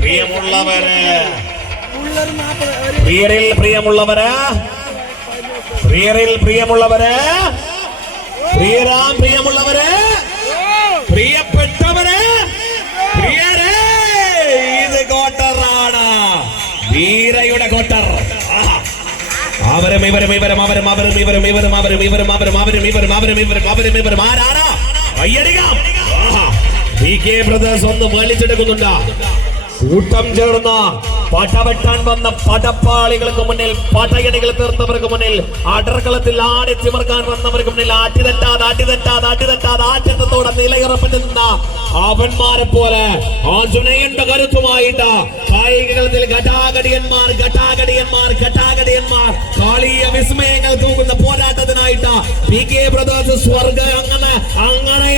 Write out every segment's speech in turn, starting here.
പ്രിയമുള്ളവര് പ്രിയരിൽ പ്രിയമുള്ളവര് പ്രിയപ്പെട്ടവര് പ്രിയരേ, ഇത് കോട്ടറാണ്, വീരയുടെ കോട്ടർ. ആരാണ് കയ്യടിക്കാം. ബ്രദേഴ്സ് ഒന്ന് വലിച്ചെടുക്കുന്നുണ്ട്. കൂട്ടം ചേർന്ന പടവെട്ടാൻ വന്ന പടപ്പാളികൾക്ക് മുന്നിൽ, പടയടികൾ തീർത്തവർക്ക് മുന്നിൽ, അടർക്കളത്തിൽ ആടി തിമർക്കാൻ വന്നവർക്ക് മുന്നിൽ ആറ്റത്തോടെ നിലയുറപ്പിട്ട് നിന്ന അവന്മാരെ പോലെ ആഞ്ജനേയന്റെ കരുത്തുമായിട്ട് കായികത്തിൽ ഘടാഘടിയന്മാർ കാളീയ വിസ്മയങ്ങൾ തൂക്കുന്ന പോരാട്ടത്തിനായിട്ട് PK ബ്രദേഴ്സ് സ്വർഗ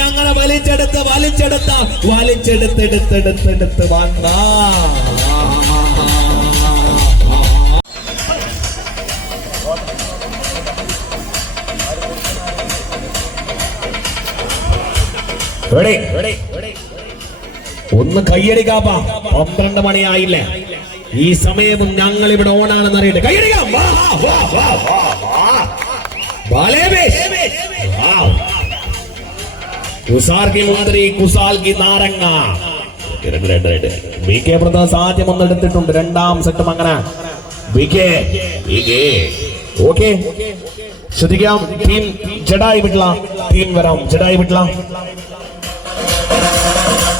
അങ്ങനെ വലിച്ചെടുത്ത് വന്ന ഒന്ന് കയ്യടിക്കാപ്പ. 12 മണിയായില്ലേ, ഈ സമയവും ഞങ്ങൾ ഇവിടെ ഓണാണെന്ന് അറിയട്ടെ. കയ്യടിക്കാം. കുസാർക്കി മുന്തിരി, കുസാൽക്കി നാരങ്ങ. BK ബ്രദേഴ്സ് ആദ്യം ഒന്ന് എടുത്തിട്ടുണ്ട്, രണ്ടാം സെറ്റും അങ്ങനെ. ഓക്കെ, ശ്രദ്ധിക്കാം. ടീം ജഡായി വിട്ടല, ടീം വരാം. ജഡായി വിട്ടല